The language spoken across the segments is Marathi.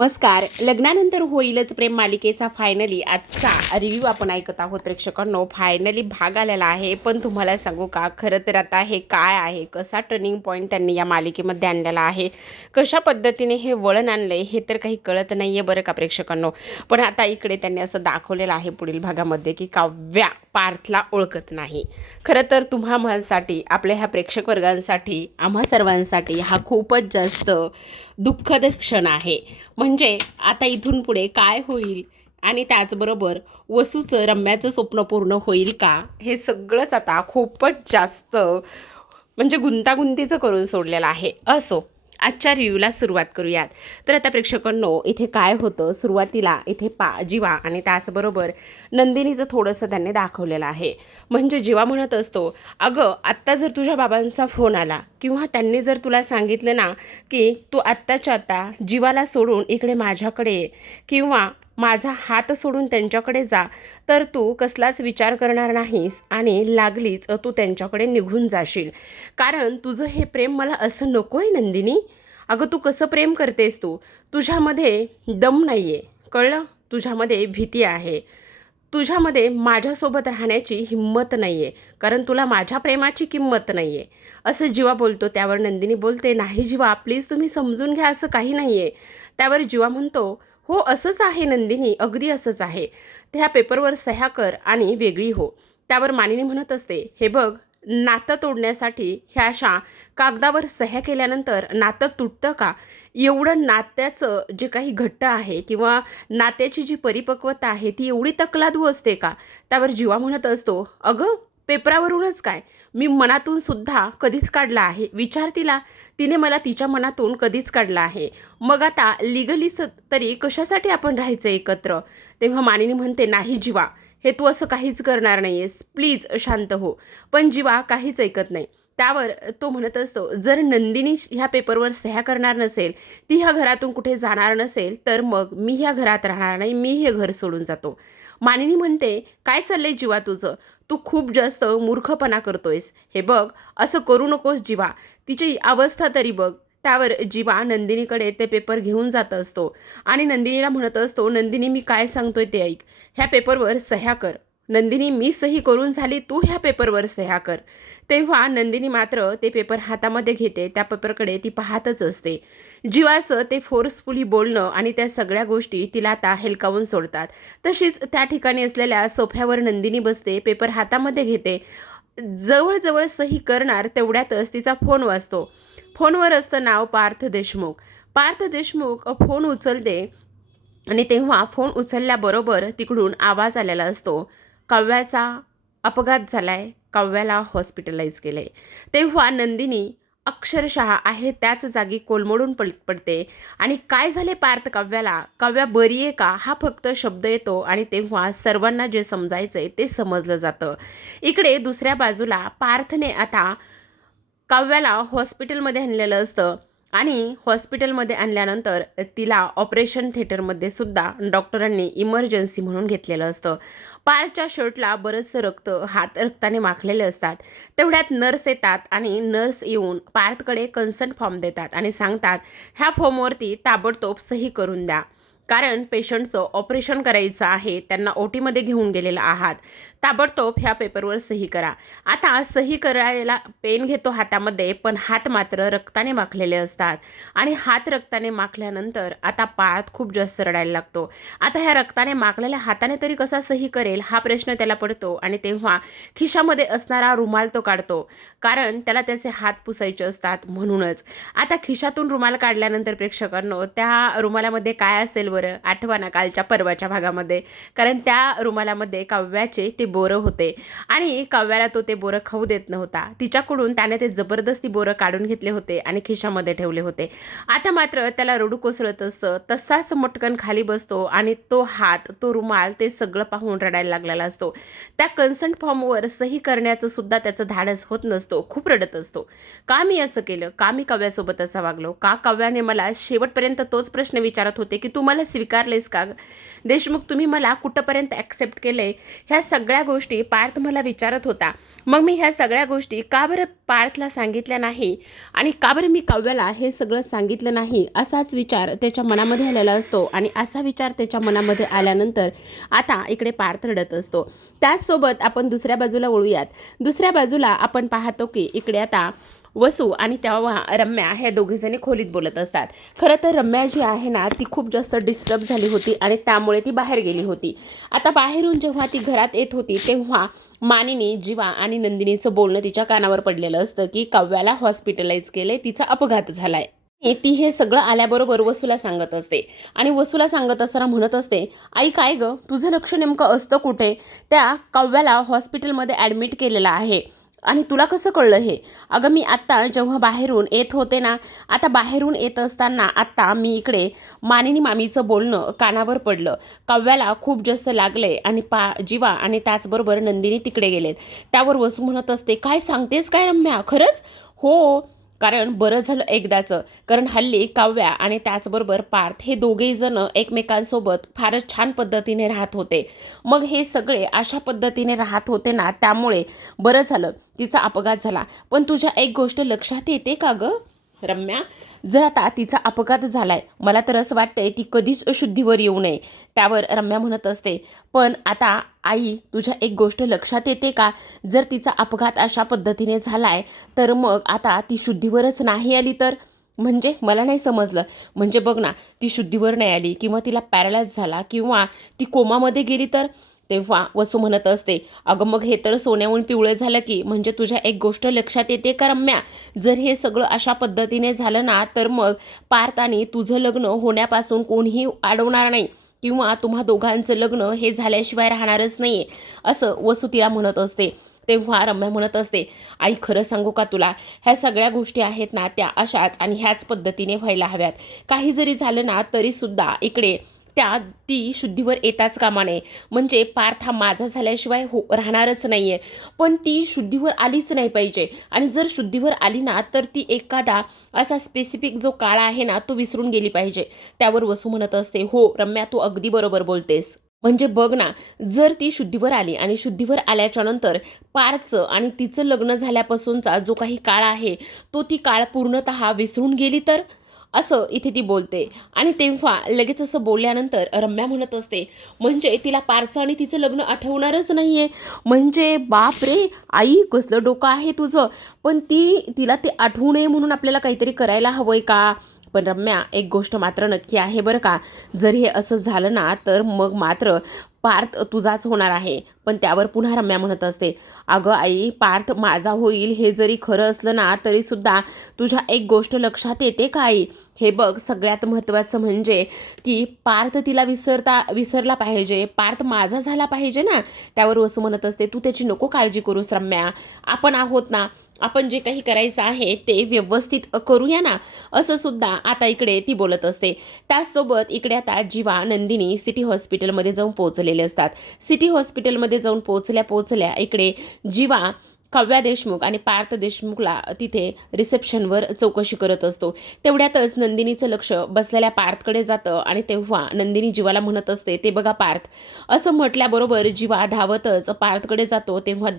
नमस्कार. लग्नानंतर होईलच प्रेम मालिकेचा फायनली आजचा रिव्ह्यू आपण ऐकत आहोत प्रेक्षकांनो. फायनली भाग आलेला आहे. पण तुम्हाला सांगू का, खरं तर आता हे काय आहे, कसा टर्निंग पॉईंट त्यांनी या मालिकेमध्ये आणलेला आहे, कशा पद्धतीने हे वळण आणलं आहे, हे तर काही कळत नाही आहे बरं का प्रेक्षकांनो. पण आता इकडे त्यांनी असं दाखवलेलं आहे पुढील भागामध्ये की काव्या पार्थला ओळखत नाही. खरं तर तुम्हासाठी, आपल्या ह्या प्रेक्षक वर्गांसाठी, आम्हा सर्वांसाठी हा खूपच जास्त दुःखद क्षण आहे. म्हणजे आता इथून पुढे काय होईल आणि त्याचबरोबर वसूचं रम्याचं स्वप्न पूर्ण होईल का, हे सगळंच आता खूपच जास्त म्हणजे गुंतागुंतीचं करून सोडलेलं आहे. असो, आजच्या रिव्ह्यूला सुरुवात करूयात. तर आता प्रेक्षकांनो, इथे काय होतं, सुरुवातीला इथे जीवा आणि त्याचबरोबर नंदिनीचं थोडंसं त्यांनी दाखवलेलं आहे. म्हणजे जीवा म्हणत असतो, अगं आत्ता जर तुझ्या बाबांचा फोन आला किंवा त्यांनी जर तुला सांगितलं ना की तू आत्ताच्या आत्ता जीवाला सोडून इकडे माझ्याकडे ये किंवा माझा हात सोडून त्यांच्याकडे जा, तर तू कसलाच विचार करणार नाहीस आणि लागलीच तू त्यांच्याकडे निघून जाशील. कारण तुझं हे प्रेम मला असं नको आहे नंदिनी. अगं तू कसं प्रेम करतेस, तुझ्यामध्ये दम नाही आहे, कळलं? तुझ्यामध्ये भीती आहे, तुझ्यामध्ये माझ्यासोबत राहण्याची हिंमत नाही आहे, कारण तुला माझ्या प्रेमाची किंमत नाही आहे, असं जीवा बोलतो. त्यावर नंदिनी बोलते, नाही जीवा प्लीज तुम्ही समजून घ्या, असं काही नाही आहे. त्यावर जीवा म्हणतो, हो असंच आहे नंदिनी, अगदी असंच आहे. त्या पेपरवर सह्या कर आणि वेगळी हो. त्यावर मानिनी म्हणत असते, हे बघ, नातं तोडण्यासाठी ह्या अशा कागदावर सह्या केल्यानंतर नातं तुटतं का? एवढं नात्याचं जे काही घट्ट आहे किंवा नात्याची जी परिपक्वता आहे ती एवढी तकलादू असते का? त्यावर जीवा म्हणत असतो, अगं पेपरावरूनच काय, मी मनातून सुद्धा कधीच काढला आहे. विचार तिला, तिने मला तिच्या मनातून कधीच काढला आहे. मग आता लिगली तरी कशासाठी आपण राहायचं एकत्र? तेव्हा मानिनी म्हणते, नाही जीवा, हे तू असं काहीच करणार नाही आहेस, प्लीज शांत हो. पण जीवा काहीच ऐकत नाही. त्यावर तो म्हणत असतो, जर नंदिनी ह्या पेपरवर सह्या करणार नसेल, ती ह्या घरातून कुठे जाणार नसेल, तर मग मी ह्या घरात राहणार नाही, मी हे घर सोडून जातो. मानिनी म्हणते, काय चाललंय जीवा तुझं? तू खूप जास्त मूर्खपणा करतोयस. हे बघ, असं करू नकोस जीवा, तिची अवस्था तरी बघ. त्यावर जीवा नंदिनीकडे ते पेपर घेऊन जात असतो आणि नंदिनीला म्हणत असतो, नंदिनी मी काय सांगतोय ते ऐक, ह्या पेपरवर सह्या कर. नंदिनी मी सही करून झाली, तू ह्या पेपरवर सह्या कर. तेव्हा नंदिनी मात्र ते पेपर हातामध्ये घेते, त्या पेपरकडे ती पाहतच असते. जीवाचं ते फोर्सफुली बोलणं आणि त्या सगळ्या गोष्टी तिला आता हेलकावून सोडतात. तशीच त्या ठिकाणी असलेल्या सोफ्यावर नंदिनी बसते, पेपर हातामध्ये घेते, जवळजवळ सही करणार तेवढ्यातच तिचा फोन वाजतो. फोनवर असतं नाव पार्थ देशमुख. पार्थ देशमुख फोन उचलते आणि तेव्हा फोन उचलल्याबरोबर तिकडून आवाज आलेला असतो, काव्याचा अपघात झालाय, काव्याला हॉस्पिटलाइज केले. तेव्हा नंदिनी अक्षरशः आहे त्याच जागी कोलमडून पडते आणि काय झाले पार्थ काव्याला, काव्या बरी आहे का, हा फक्त शब्द येतो आणि तेव्हा सर्वांना जे समजायचंय ते समजलं जातं. इकडे दुसऱ्या बाजूला पार्थने आता काव्याला हॉस्पिटलमध्ये आणलेलं असतं आणि हॉस्पिटलमध्ये आणल्यानंतर तिला ऑपरेशन थिएटरमध्ये सुद्धा डॉक्टरांनी इमर्जन्सी म्हणून घेतलेलं असतं. पारच्या शर्टला बरंचसं रक्त, हात रक्ताने माखलेले असतात. तेवढ्यात नर्स येतात आणि नर्स येऊन पार्थकडे कन्सर्ट फॉर्म देतात आणि सांगतात, ह्या फॉर्मवरती ताबडतोब सही करून द्या, कारण पेशंटचं ऑपरेशन करायचं आहे, त्यांना ओटीमध्ये घेऊन गेलेलं आहात, ताबडतोब ह्या पेपरवर सही करा. आता सही करायला पेन घेतो हातामध्ये, पण हात मात्र रक्ताने माखलेले असतात आणि हात रक्ताने माखल्यानंतर आता पार्थ खूप जास्त रडायला लागतो. आता ह्या रक्ताने माखलेल्या हाताने तरी कसा सही करेल हा प्रश्न त्याला पडतो आणि तेव्हा खिशामध्ये असणारा रुमाल तो काढतो, कारण त्याला त्याचे हात पुसायचे असतात म्हणूनच. आता खिशातून रुमाल काढल्यानंतर प्रेक्षकांनो, त्या रुमालामध्ये काय असेल बरं, आठवा ना कालच्या परवाच्या भागामध्ये, कारण त्या रुमालामध्ये काव्याचे ते बोरं होते आणि काव्याला तो ते बोरं खाऊ देत नव्हता. तिच्याकडून त्याने ते जबरदस्ती बोरं काढून घेतले होते आणि खिशामध्ये ठेवले होते. आता मात्र त्याला रडू कोसळत असतं, तसाच मटकन खाली बसतो आणि तो हात, तो रुमाल, ते सगळं पाहून रडायला लागलेला असतो. त्या कन्सर्ट फॉर्मवर सही करण्याचं सुद्धा त्याचं धाडस होत नसतो, खूप रडत असतो. का मी असं केलं, का मी काव्यासोबत असं वागलो, का काव्याने मला शेवटपर्यंत तोच प्रश्न विचारत होते की तू मला स्वीकारलेस का देशमुख, तुम्ही मला कुठंपर्यंत ॲक्सेप्ट केले. ह्या सगळ्या सगळ्या गोष्टी पार्थ मला विचारत होता, मग मी ह्या सगळ्या गोष्टी का बरं पार्थला सांगितल्या नाही आणि का बरं मी काव्याला हे सगळं सांगितलं नाही, असाच विचार त्याच्या मनामध्ये आलेला असतो. आणि असा विचार त्याच्या मनामध्ये आल्यानंतर आता इकडे पार्थ रडत असतो. त्याचसोबत आपण दुसऱ्या बाजूला वळूयात. दुसऱ्या बाजूला आपण पाहतो की इकडे आता वसू आणि तेव्हा रम्या ह्या दोघीजणी खोलीत बोलत असतात. खरं तर रम्या जी आहे ना ती खूप जास्त डिस्टर्ब झाली होती आणि त्यामुळे ती बाहेर गेली होती. आता बाहेरून जेव्हा ती घरात येत होती तेव्हा मानिनी, जीवा आणि नंदिनीचं बोलणं तिच्या कानावर पडलेलं असतं की काव्याला हॉस्पिटलाइज केले, तिचा अपघात झालाय. ती हे सगळं आल्याबरोबर वसूला सांगत असते आणि वसूला सांगत असताना म्हणत असते, आई काय गं, तुझं लक्ष नेमकं असतं कुठे? त्या काव्याला हॉस्पिटलमध्ये ॲडमिट केलेलं आहे आणि तुला कसं कळलं हे? अगं मी आत्ता जेव्हा बाहेरून येत होते ना, आता बाहेरून येत असताना आत्ता मी इकडे मानिनी मामीचं बोलणं कानावर पडलं. काव्याला खूप जास्त लागलंय आणि जीवा आणि त्याचबरोबर नंदिनी तिकडे गेलेत. त्यावर वसू म्हणत असते, काय सांगतेस काय रम्या, खरंच? हो, कारण बरं झालं एकदाचं, कारण हल्ली काव्या आणि त्याचबरोबर पार्थ हे दोघेही जण एकमेकांसोबत फारच छान पद्धतीने राहत होते. मग हे सगळे अशा पद्धतीने राहत होते ना, त्यामुळे बरं झालं तिचा अपघात झाला. पण तुझ्या एक गोष्ट लक्षात येते का गं रम्या? जर आता तिचा अपघात झालाय, मला तर असं वाटतंय ती कधीच शुद्धीवर येऊ नये. त्यावर रम्या म्हणत असते, पण आता आई तुझ्या एक गोष्ट लक्षात येते का? जर तिचा अपघात अशा पद्धतीने झालाय तर मग आता ती शुद्धीवरच नाही आली तर? म्हणजे मला नाही समजलं. म्हणजे बघ ना, ती शुद्धीवर नाही आली किंवा तिला पॅरालाइज झाला किंवा ती कोमामध्ये गेली तर? तेव्हा वसू म्हणत असते, अगं मग हे तर सोन्याहून पिवळं झालं की. म्हणजे तुझ्या एक गोष्ट लक्षात येते का रम्या? जर हे सगळं अशा पद्धतीने झालं ना तर मग पार्थ आणि तुझं लग्न होण्यापासून कोणीही अडवणार नाही किंवा तुम्हा दोघांचं लग्न हे झाल्याशिवाय राहणारच नाहीये, असं वसू तिला म्हणत असते. तेव्हा रम्या म्हणत असते, आई खरं सांगू का तुला, ह्या सगळ्या गोष्टी आहेत ना त्या अशाच आणि ह्याच पद्धतीने व्हायला हव्यात. काही जरी झालं ना तरीसुद्धा इकडे ती शुद्धीवर येताच कामा नये. म्हणजे पार्थ हा माझा झाल्याशिवाय राहणारच नाहीये, पण ती शुद्धीवर आलीच नाही पाहिजे. आणि जर शुद्धीवर आली ना तर ती एखादा असा स्पेसिफिक जो काळ आहे ना तो विसरून गेली पाहिजे. त्यावर वसू म्हणत असते, हो रम्या तू अगदी बरोबर बोलतेस. म्हणजे बघ ना, जर ती शुद्धीवर आली आणि शुद्धीवर आल्याच्या नंतर पार्थचं आणि तिचं लग्न झाल्यापासूनचा जो काही काळ आहे तो ती काळ पूर्णतः विसरून गेली तर? असं इथे ती बोलते. आणि तेव्हा लगेच असं बोलल्यानंतर रम्या म्हणत असते, म्हणजे तिला पार्थचं आणि तिचं लग्न आठवणारच नाहीये. म्हणजे बाप रे आई, कसलं डोकं आहे तुझं. पण तिला ते आठवू नये म्हणून आपल्याला काहीतरी करायला हवंय का? पण रम्या एक गोष्ट मात्र नक्की आहे बरं का, जर हे असं झालं ना तर मग मात्र पार्थ तुझाच होणार आहे. पण त्यावर पुन्हा रम्या म्हणत असते, अगं आई, पार्थ माझा होईल हे जरी खरं असलं ना तरीसुद्धा तुझ्या एक गोष्ट लक्षात येते का आई? हे बघ, सगळ्यात महत्त्वाचं म्हणजे की पार्थ तिला विसरला पाहिजे, पार्थ माझा झाला पाहिजे ना. त्यावर वसू म्हणत असते, तू त्याची नको काळजी करूस रम्या, आपण आहोत ना, आपण जे काही करायचं आहे ते व्यवस्थित करूया ना, असं सुद्धा आता इकडे ती बोलत असते. त्याचसोबत इकडे आता जीवा, नंदिनी सिटी हॉस्पिटलमध्ये जाऊन पोहोचलेले असतात. सिटी हॉस्पिटलमध्ये जाऊन पोहोचल्या इकडे जीवा काव्या देशमुख आणि पार्थ देशमुखला तिथे रिसेप्शनवर चौकशी करत असतो. तेवढ्यातच नंदिनीचं लक्ष बसलेल्या पार्थकडे जातं आणि तेव्हा नंदिनी जीवाला म्हणत असते, ते बघा पार्थ. असं म्हटल्याबरोबर जीवा धावतच पार्थकडे जातो. तेव्हा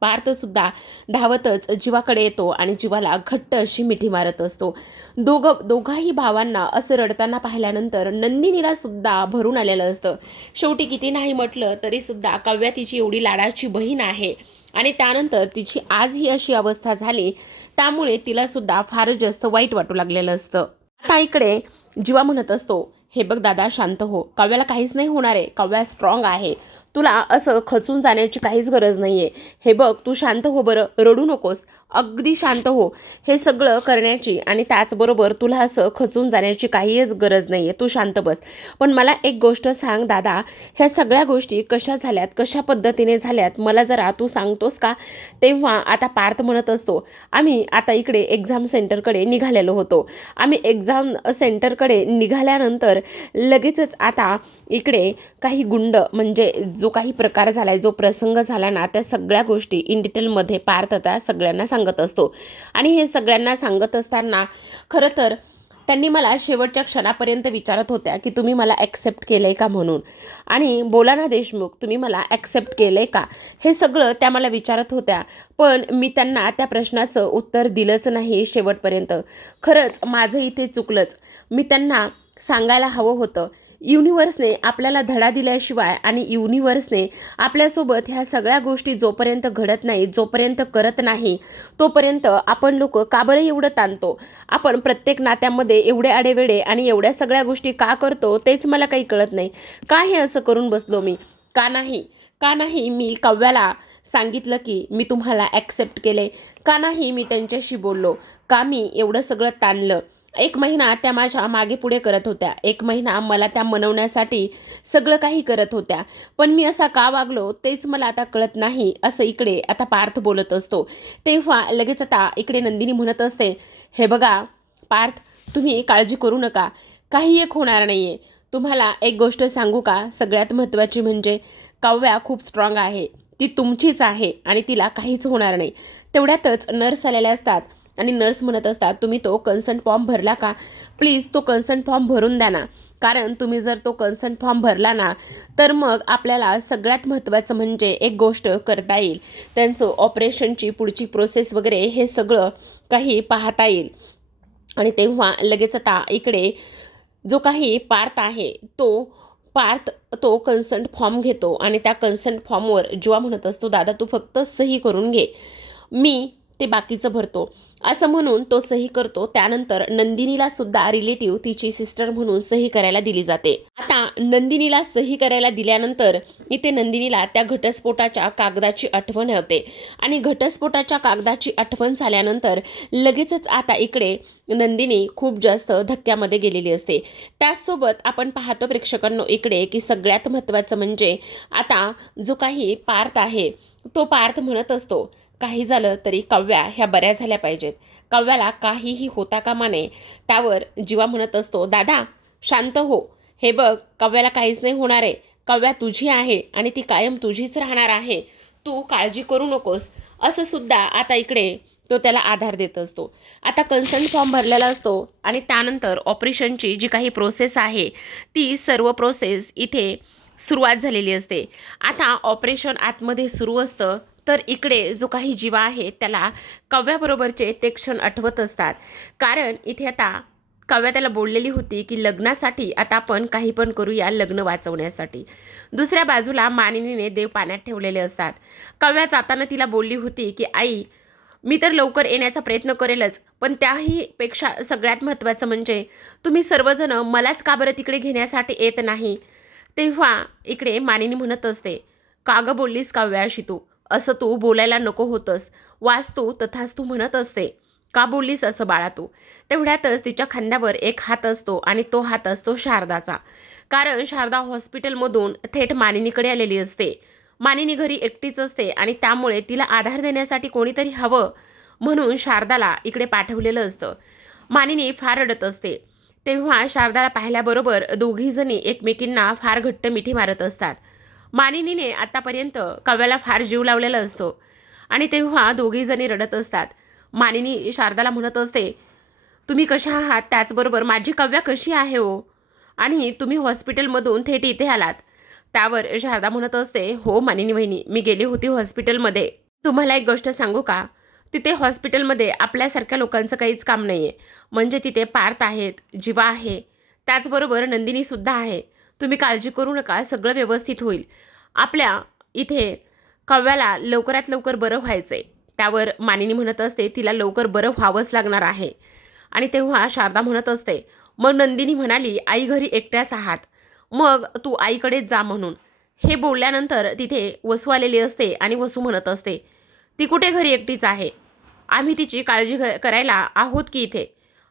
पार्थसुद्धा धावतच जीवाकडे येतो आणि जीवाला घट्ट अशी मिठी मारत असतो. दोघाही भावांना असं रडताना पाहिल्यानंतर नंदिनीला सुद्धा भरून आलेलं असतं. शेवटी किती नाही म्हटलं तरीसुद्धा काव्या तिची एवढी लाडाची बहीण आहे आणि त्यानंतर तिची आज ही अशी अवस्था झाली, त्यामुळे तिला सुद्धा फारच जास्त वाईट वाटू लागलेलं असतं. आता इकडे जीवा म्हणत असतो, हे बघ दादा शांत हो, काव्याला काहीच नाही होणार आहे, काव्या स्ट्रॉंग आहे, तुला असं खचून जाण्याची काहीच गरज नाही आहे. हे बघ तू शांत हो बरं, रडू नकोस, अगदी शांत हो. हे सगळं करण्याची आणि त्याचबरोबर तुला असं खचून जाण्याची काहीच गरज नाही आहे, तू शांत बस. पण मला एक गोष्ट सांग दादा, ह्या सगळ्या गोष्टी कशा झाल्यात, कशा पद्धतीने झाल्यात, मला जरा तू सांगतोस का? तेव्हा आता पार्थ म्हणत असतो, आम्ही आता इकडे एक्झाम सेंटरकडे निघालेलो होतो. आम्ही एक्झाम सेंटरकडे निघाल्यानंतर लगेचच आता इकडे काही गुंड, म्हणजे जो काही प्रकार झालाय, जो प्रसंग झाला ना, त्या सगळ्या गोष्टी इन डिटेलमध्ये पार्थ आता सगळ्यांना सांगत असतो. आणि हे सगळ्यांना सांगत असताना खरं तर त्यांनी मला शेवटच्या क्षणापर्यंत विचारत होत्या की तुम्ही मला ॲक्सेप्ट केलं आहे का म्हणून, आणि बोला ना देशमुख, तुम्ही मला ॲक्सेप्ट केलं आहे का, हे सगळं त्या मला विचारत होत्या. पण मी त्यांना त्या प्रश्नाचं उत्तर दिलंच नाही शेवटपर्यंत. खरंच माझं इथे चुकलंच. मी त्यांना सांगायला हवं होतं. युनिवर्सने आपल्याला धडा दिल्याशिवाय आणि युनिवर्सने आपल्यासोबत ह्या सगळ्या गोष्टी जोपर्यंत घडत नाही, जोपर्यंत करत नाही, तोपर्यंत आपण लोक का बरं एवढं ताणतो? आपण प्रत्येक नात्यामध्ये एवढे आडेवेडे आणि एवढ्या सगळ्या गोष्टी का करतो तेच मला काही कळत नाही. का हे असं करून बसलो मी? का नाही मी काव्याला सांगितलं की मी तुम्हाला ॲक्सेप्ट केले? का नाही मी त्यांच्याशी बोललो? का मी एवढं सगळं ताणलं? 1 महिना त्या माझ्या मागे पुढे करत होत्या. 1 महिना मला त्या मनवण्यासाठी सगळं काही करत होत्या. पण मी असा का वागलो तेच मला आता कळत नाही, असं इकडे आता पार्थ बोलत असतो. तेव्हा लगेच आता इकडे नंदिनी म्हणत असते, हे बघा पार्थ, तुम्ही काळजी करू नका. काही एक होणार नाही आहे. तुम्हाला एक गोष्ट सांगू का? सगळ्यात महत्त्वाची म्हणजे काव्या खूप स्ट्रॉंग आहे. ती तुमचीच आहे आणि तिला काहीच होणार नाही. तेवढ्यातच नर्स आलेल्या असतात आणि नर्स म्हणत असतात, तुम्ही तो कन्सर्ट फॉर्म भरला का? प्लीज तो कन्सर्ट फॉर्म भरून द्या ना. कारण तुम्ही जर तो कन्सर्ट फॉर्म भरला ना, तर मग आपल्याला सगळ्यात महत्त्वाचं म्हणजे एक गोष्ट करता येईल. त्यांचं ऑपरेशनची पुढची प्रोसेस वगैरे हे सगळं काही पाहता येईल. आणि तेव्हा लगेच आता इकडे जो काही पार्थ तो कन्सर्ट फॉर्म घेतो आणि त्या कन्सर्ट फॉर्मवर जेव्हा म्हणत असतो, दादा तू फक्त सही करून घे, मी ते बाकीचं भरतो, असं म्हणून तो सही करतो. त्यानंतर नंदिनीला सुद्धा रिलेटिव्ह तिची सिस्टर म्हणून सही करायला दिली जाते. आता नंदिनीला सही करायला दिल्यानंतर इथे नंदिनीला त्या घटस्फोटाच्या कागदाची आठवण होते आणि घटस्फोटाच्या कागदाची आठवण झाल्यानंतर लगेचच आता इकडे नंदिनी खूप जास्त धक्क्यामध्ये गेलेली असते. त्याचसोबत आपण पाहतो प्रेक्षकांनो इकडे की सगळ्यात महत्त्वाचं म्हणजे आता जो काही पार्थ आहे तो पार्थ म्हणत असतो, काही झालं तरी काव्या ह्या बऱ्या झाल्या पाहिजेत, काव्याला काहीही होता कामा नये. त्यावर जीवा म्हणत असतो, दादा शांत हो, हे बघ काव्याला काहीच नाही होणार आहे, काव्या तुझी आहे आणि ती कायम तुझीच राहणार आहे, तू काळजी करू नकोस, असं सुद्धा आता इकडे तो त्याला आधार देत असतो. आता कन्सर्ट फॉर्म भरलेला असतो आणि त्यानंतर ऑपरेशनची जी काही प्रोसेस आहे ती सर्व प्रोसेस इथे सुरुवात झालेली असते. आता ऑपरेशन आतमध्ये सुरू असतं, तर इकडे जो काही जीवा आहे त्याला काव्याबरोबरचे ते क्षण आठवत असतात. कारण इथे आता काव्या त्याला बोललेली होती की लग्नासाठी आता आपण काही पण करूया, लग्न वाचवण्यासाठी. दुसऱ्या बाजूला मानिनीने देव पाण्यात ठेवलेले असतात. काव्या जाताना तिला बोलली होती की आई, मी तर लवकर येण्याचा प्रयत्न करेलच, पण त्याही पेक्षा सगळ्यात महत्त्वाचं म्हणजे तुम्ही सर्वजण मलाच का बरं तिकडे घेण्यासाठी येत नाही? तेव्हा इकडे मानिनी म्हणत असते, का गं बोललीस काव्या अशी तू? असं तू बोलायला नको होतंस. वास्तू तथाच तू म्हणत असते. का बोललीस असं बाळा तू? तेवढ्यातच तिच्या खांद्यावर एक हात असतो आणि तो हात असतो शारदाचा. कारण शारदा हॉस्पिटलमधून थेट मानिनीकडे आलेली असते. मानिनी घरी एकटीच असते आणि त्यामुळे तिला आधार देण्यासाठी कोणीतरी हवं म्हणून शारदाला इकडे पाठवलेलं असतं. मानिनी फार रडत असते. तेव्हा शारदाला पाहिल्याबरोबर दोघीजणी एकमेकींना फार घट्ट मिठी मारत असतात. मानिनीने आतापर्यंत काव्याला फार जीव लावलेला असतो आणि तेव्हा दोघीजणी रडत असतात. मानिनी शारदाला म्हणत असते, तुम्ही कशा आहात, त्याचबरोबर माझी काव्या कशी आहे हो, आणि तुम्ही हॉस्पिटलमधून थेट इथे आलात. त्यावर शारदा म्हणत असते, हो मानिनी वहिनी, मी गेली होती हॉस्पिटलमध्ये. तुम्हाला एक गोष्ट सांगू का? तिथे हॉस्पिटलमध्ये आपल्यासारख्या लोकांचं काहीच काम नाही आहे. म्हणजे तिथे पार्थ आहेत, जीवा आहे, त्याचबरोबर नंदिनीसुद्धा आहे. तुम्ही काळजी करू नका, सगळं व्यवस्थित होईल. आपल्या इथे काव्याला लवकरात लवकर बरं व्हायचं आहे. त्यावर मानिनी म्हणत असते, तिला लवकर बरं व्हावंच लागणार आहे. आणि तेव्हा शारदा म्हणत असते, मग नंदिनी म्हणाली, आई घरी एकट्याच आहात, मग तू आईकडेच जा म्हणून. हे बोलल्यानंतर तिथे वसू आलेली असते आणि वसू म्हणत असते, ती कुठे घरी एकटीच आहे, आम्ही तिची काळजी करायला आहोत की इथे,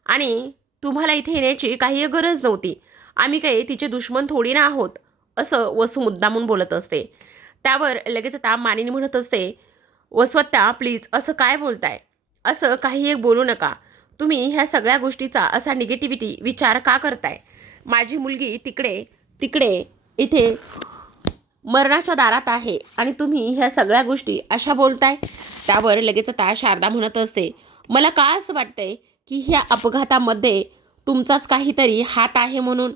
आणि तुम्हाला इथे येण्याची काही गरज नव्हती, आम्ही काही तिचे दुश्मन थोडी ना आहोत, असं वसू मुद्दामून बोलत असते. त्यावर लगेच आता मानिनी म्हणत असते, वसवत्ता प्लीज असं काय बोलताय, असं काही एक बोलू नका. तुम्ही ह्या सगळ्या गोष्टीचा असा निगेटिव्हिटी विचार का करताय? माझी मुलगी तिकडे तिकडे इथे मरणाच्या दारात आहे आणि तुम्ही ह्या सगळ्या गोष्टी अशा बोलताय. त्यावर लगेच आता शारदा म्हणत असते, मला का असं वाटतंय की ह्या अपघातामध्ये तुमचाच काहीतरी हात आहे म्हणून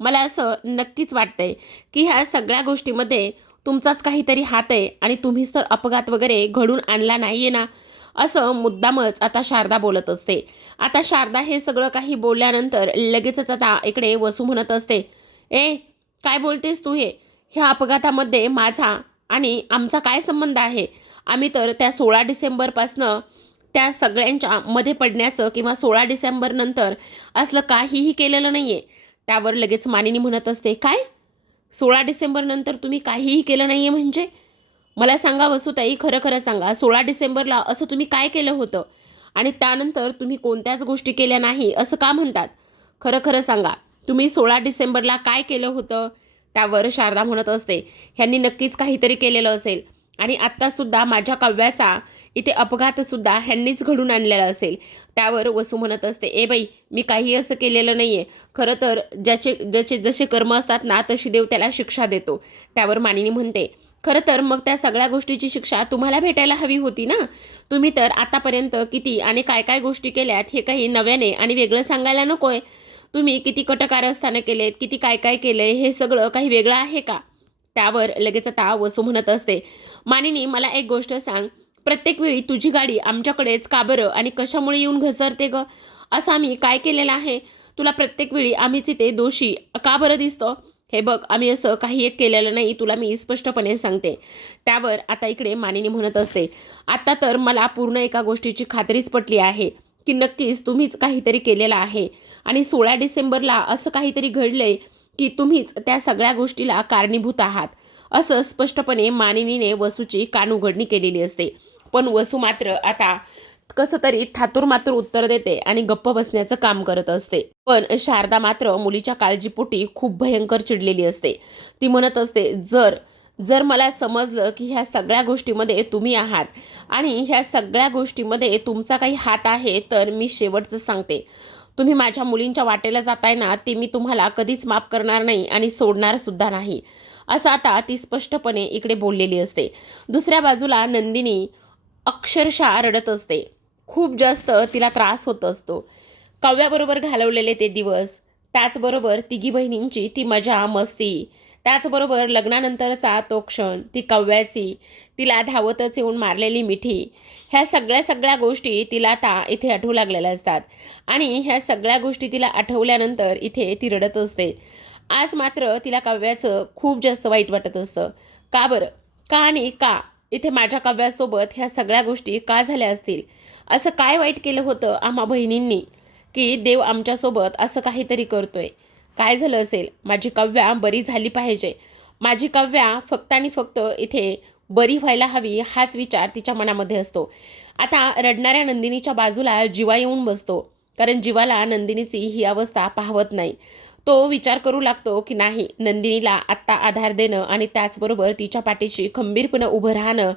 मला असं नक्कीच वाटतंय की ह्या सगळ्या गोष्टीमध्ये तुमचाच काहीतरी हात आहे आणि तुम्हीच तर अपघात वगैरे घडून आणला नाही आहे ना, असं मुद्दामच आता शारदा बोलत असते. आता शारदा हे सगळं काही बोलल्यानंतर लगेचच आता इकडे वसू म्हणत असते, ए काय बोलतेस तू हे? ह्या अपघातामध्ये माझा आणि आमचा काय संबंध आहे? आम्ही तर त्या 16 डिसेंबरपासनं त्या सगळ्यांच्या मध्ये पडण्याचं किंवा 16 डिसेंबर नंतर असलं काहीही केलेलं नाही आहे. त्यावर लगेच मानिनी म्हणत असते, काय? 16 डिसेंबर नंतर तुम्ही काहीही केलं नाही आहे म्हणजे? मला सांगा वसुताई, खरं खरं सांगा, 16 डिसेंबरला असं तुम्ही काय केलं होतं? आणि त्यानंतर तुम्ही कोणत्याच गोष्टी केल्या नाही असं का म्हणतात? खरं खरं सांगा, तुम्ही 16 डिसेंबरला काय केलं होतं? त्यावर शारदा म्हणत असते, ह्यांनी नक्कीच काहीतरी केलेलं असेल आणि आत्तासुद्धा माझ्या काव्याचा इथे अपघातसुद्धा ह्यांनीच घडून आणलेला असेल. त्यावर वसू म्हणत असते, ए बाई, मी काही असं केलेलं नाही आहे. खरं तर ज्याचे ज्याचे जसे कर्म असतात ना, तशी देव त्याला शिक्षा देतो. त्यावर मानिनी म्हणते, खरं तर मग त्या सगळ्या गोष्टीची शिक्षा तुम्हाला भेटायला हवी होती ना. तुम्ही तर आतापर्यंत किती आणि काय काय गोष्टी केल्यात हे काही नव्याने आणि वेगळं सांगायला नको आहे. तुम्ही किती कटकारस्थानं केलेत, किती काय काय केलं आहे, हे सगळं काही वेगळं आहे का? त्यावर लगेच आता वसू म्हणत असते, मानिनी मला एक गोष्ट सांग, प्रत्येक वेळी तुझी गाडी आमच्याकडेच का बरं आणि कशामुळे येऊन घसरते गं? असं आम्ही काय केलेलं आहे? तुला प्रत्येक वेळी आम्हीच इथे दोषी का बरं दिसतो? हे बघ, आम्ही असं काही एक केलेलं नाही, तुला मी स्पष्टपणे सांगते. त्यावर आता इकडे मानिनी म्हणत असते, आता तर मला पूर्ण एका गोष्टीची खात्रीच पटली आहे की नक्कीच तुम्हीच काहीतरी केलेलं आहे आणि 16 डिसेंबरला असं काहीतरी घडलंय की तुम्हीच त्या सगळ्या गोष्टीला कारणीभूत आहात, असं स्पष्टपणे मानिनीने वसूची कानउघडणी केलेली असते. पण वसू मात्र आता कसं तरी थातूरमातूर उत्तर देते आणि गप्प बसण्याचं काम करत असते. पण शारदा मात्र मुलीच्या काळजीपोटी खूप भयंकर चिडलेली असते. ती म्हणत असते, जर जर मला समजलं की ह्या सगळ्या गोष्टीमध्ये तुम्ही आहात आणि ह्या सगळ्या गोष्टीमध्ये तुमचा काही हात आहे, तर मी शेवटचं सांगते, तुम्ही माझ्या मुलींच्या वाटेला जाताय ना, ते मी तुम्हाला कधीच माफ करणार नाही आणि सोडणार सुद्धा नाही. असं आता ती स्पष्टपणे इकडे बोललेली असते. दुसऱ्या बाजूला नंदिनी अक्षरशः रडत असते. खूप जास्त तिला त्रास होत असतो. काव्याबरोबर घालवलेले ते दिवस, त्याचबरोबर तिघी बहिणींची ती मजा, मस्ती, त्याचबरोबर लग्नानंतरचा तो क्षण, ती काव्याची तिला धावतच येऊन मारलेली मिठी, ह्या सगळ्या गोष्टी तिला आता इथे आठवू लागलेल्या असतात आणि ह्या सगळ्या गोष्टी तिला आठवल्यानंतर इथे ती रडत असते. आज मात्र तिला काव्याचं खूप जास्त वाईट वाटत असतं. का बरं? का आणि का? इथे माझ्या काव्यासोबत ह्या सगळ्या गोष्टी का झाल्या असतील? असं काय वाईट केलं होतं आम्हा बहिणींनी की देव आमच्यासोबत असं काहीतरी करतोय? काय झालं असेल? माझी काव्या बरी झाली पाहिजे. माझी काव्या फक्त आणि फक्त इथे बरी व्हायला हवी, हाच विचार तिच्या मनामध्ये असतो. आता रडणाऱ्या नंदिनीच्या बाजूला जीवा येऊन बसतो, कारण जीवाला नंदिनीची ही अवस्था पाहवत नाही. तो विचार करू लागतो की नाही, नंदिनीला आत्ता आधार देणं आणि त्याचबरोबर तिच्या पाठीशी खंबीरपणे उभं राहणं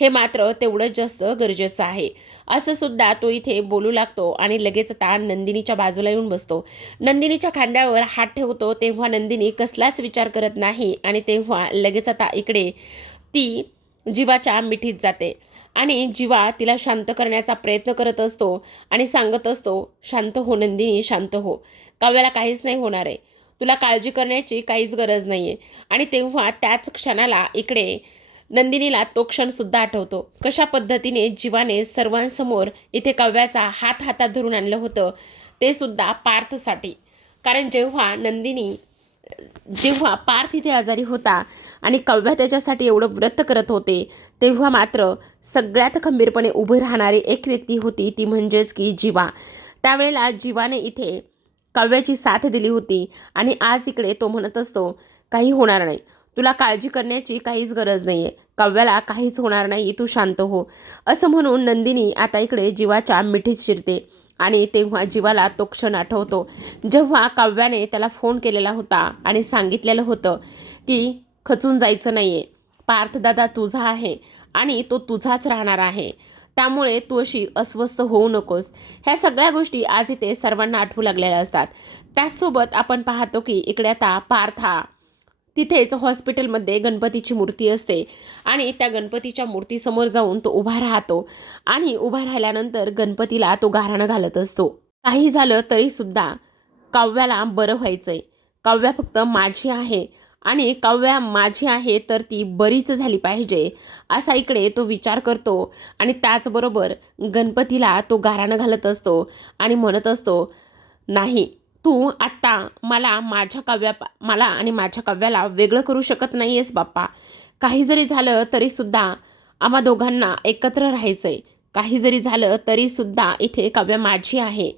हे मात्र तेवढंच जास्त गरजेचं आहे. असं सुद्धा तो इथे बोलू लागतो आणि लगेच आता नंदिनीच्या बाजूला येऊन बसतो. नंदिनीच्या खांद्यावर हात ठेवतो तेव्हा नंदिनी कसलाच विचार करत नाही आणि तेव्हा लगेच आता इकडे ती जीवाच्या मिठीत जाते आणि जीवा तिला शांत करण्याचा प्रयत्न करत असतो आणि सांगत असतो, शांत हो नंदिनी, शांत हो. काव्याला काहीच नाही होणार आहे. तुला काळजी करण्याची काहीच गरज नाही आहे. आणि तेव्हा त्याच क्षणाला इकडे नंदिनीला तो क्षणसुद्धा आठवतो. कशा पद्धतीने जीवाने सर्वांसमोर इथे काव्याचा हात हातात धरून आणलं होतं, ते सुद्धा पार्थसाठी. कारण जेव्हा पार्थ इथे आजारी होता आणि काव्या त्याच्यासाठी एवढं व्रत करत होते, तेव्हा मात्र सगळ्यात खंबीरपणे उभी राहणारी एक व्यक्ती होती, ती म्हणजेच की जीवा. त्यावेळेला जीवाने इथे काव्याची साथ दिली होती आणि आज इकडे तो म्हणत असतो, काही होणार नाही, तुला काळजी करण्याची काहीच गरज नाही आहे, काव्याला काहीच होणार नाही, तू शांत हो. असं म्हणून नंदिनी आता इकडे जीवाच्या मिठीत शिरते आणि तेव्हा जीवाला तो क्षण आठवतो, जेव्हा काव्याने त्याला फोन केलेला होता आणि सांगितलेलं होतं की खचून जायचं नाही आहे, पार्थदादा तुझा आहे आणि तो तुझाच राहणार आहे, त्यामुळे तू अशी अस्वस्थ होऊ नकोस. ह्या सगळ्या गोष्टी आज इथे सर्वांना आठवू लागलेल्या असतात. त्याचसोबत आपण पाहतो की इकडे आता पार्था तिथेच हॉस्पिटलमध्ये गणपतीची मूर्ती असते आणि त्या गणपतीच्या मूर्तीसमोर जाऊन तो उभा राहतो आणि उभा राहिल्यानंतर गणपतीला तो गाऱ्हाणं घालत असतो. काही झालं तरीसुद्धा काव्याला बरं व्हायचंय. काव्या फक्त माझी आहे आणि काव्या माझी आहे तर ती बरीच झाली पाहिजे, असा इकडे तो विचार करतो. आणि त्याचबरोबर गणपतीला तो गाऱ्हाणं घालत असतो आणि म्हणत असतो, नाही, तू आत्ता मला आणि माझ्या काव्याला वेगळं करू शकत नाही आहेस बाप्पा. काही जरी झालं तरीसुद्धा आम्हा दोघांना एकत्र राहायचंय. काही जरी झालं तरीसुद्धा इथे काव्या माझी आहे,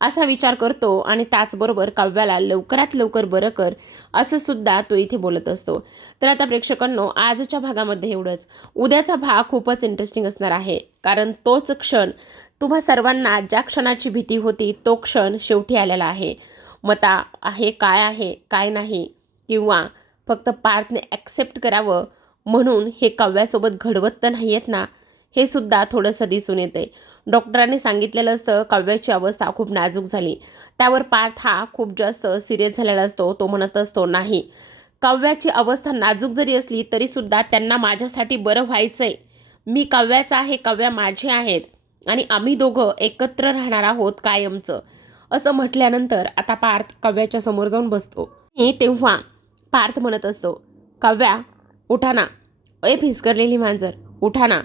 असा विचार करतो. आणि त्याचबरोबर काव्याला लवकरात लवकर बरं कर, असं सुद्धा तो इथे बोलत असतो. तर आता प्रेक्षकांनो, आजच्या भागामध्ये एवढंच. उद्याचा भाग खूपच इंटरेस्टिंग असणार आहे, कारण तोच क्षण, तुम्हा सर्वांना ज्या क्षणाची भीती होती तो क्षण शेवटी आलेला आहे. मता आहे काय नाही, किंवा फक्त पार्थने ॲक्सेप्ट करावं म्हणून हे काव्यासोबत घडवत तर नाही आहेत ना, हे सुद्धा थोडंसं दिसून येते. डॉक्टरांनी सांगितलेलं असतं काव्याची अवस्था खूप नाजूक झाली. त्यावर पार्थ हा खूप जास्त सिरियस झालेला असतो. तो म्हणत असतो, नाही, काव्याची अवस्था नाजूक जरी असली तरीसुद्धा त्यांना माझ्यासाठी बरं व्हायचंय. मी काव्याचा आहे, काव्या माझी आहेत आणि आम्ही दोघं एकत्र राहणार आहोत कायमचं, असं म्हटल्यानंतर आता पार्थ काव्याच्या समोर जाऊन बसतो. आणि तेव्हा पार्थ म्हणत असतो, काव्या, उठा ना. फिसकरलेली मांजर, उठा ना.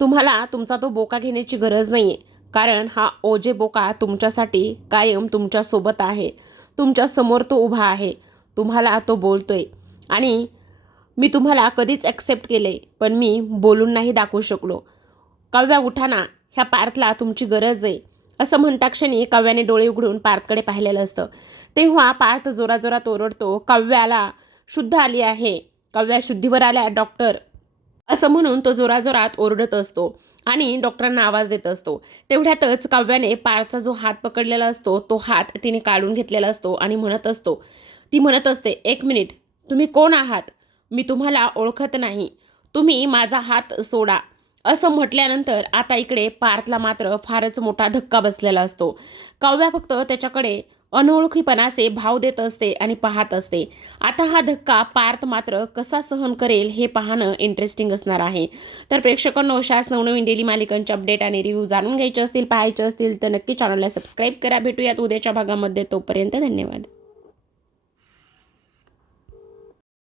तुम्हाला तुमचा तो बोका घेण्याची गरज नाही आहे, कारण हा ओजे बोका तुमच्यासाठी कायम तुमच्यासोबत आहे. तुमच्या समोर तो उभा आहे, तुम्हाला तो बोलतोय. आणि मी तुम्हाला कधीच ॲक्सेप्ट केले, पण मी बोलून नाही दाखवू शकलो. काव्या, उठा ना, ह्या पार्थला तुमची गरज आहे. असं म्हणता क्षणी काव्याने डोळे उघडून पार्थकडे पाहिलेलं असतं. तेव्हा पार्थ जोराजोरात ओरडतो, काव्याला शुद्ध आली आहे, काव्या शुद्धीवर आल्या डॉक्टर, असं म्हणून तो जोराजोरात ओरडत असतो आणि डॉक्टरांना आवाज देत असतो. तेवढ्यातच काव्याने पार्थचा जो हात पकडलेला असतो तो हात तिने काढून घेतलेला असतो आणि ती म्हणत असते, 1 मिनिट, तुम्ही कोण आहात? मी तुम्हाला ओळखत नाही, तुम्ही माझा हात सोडा. असं म्हटल्यानंतर आता इकडे पार्थला मात्र फारच मोठा धक्का बसलेला असतो. काव्या फक्त त्याच्याकडे अनोळखीपणाचे भाव देत असते आणि पाहत असते. आता हा धक्का पार्थ मात्र कसा सहन करेल हे पाहणं इंटरेस्टिंग असणार आहे. तर प्रेक्षकांनो, अशाच नवनवीन डेली मालिकांचे अपडेट आणि रिव्ह्यू जाणून घ्यायचे असतील, पाहायचे असतील तर नक्की चॅनलला सबस्क्राईब करा. भेटूयात उद्याच्या भागामध्ये. तोपर्यंत धन्यवाद.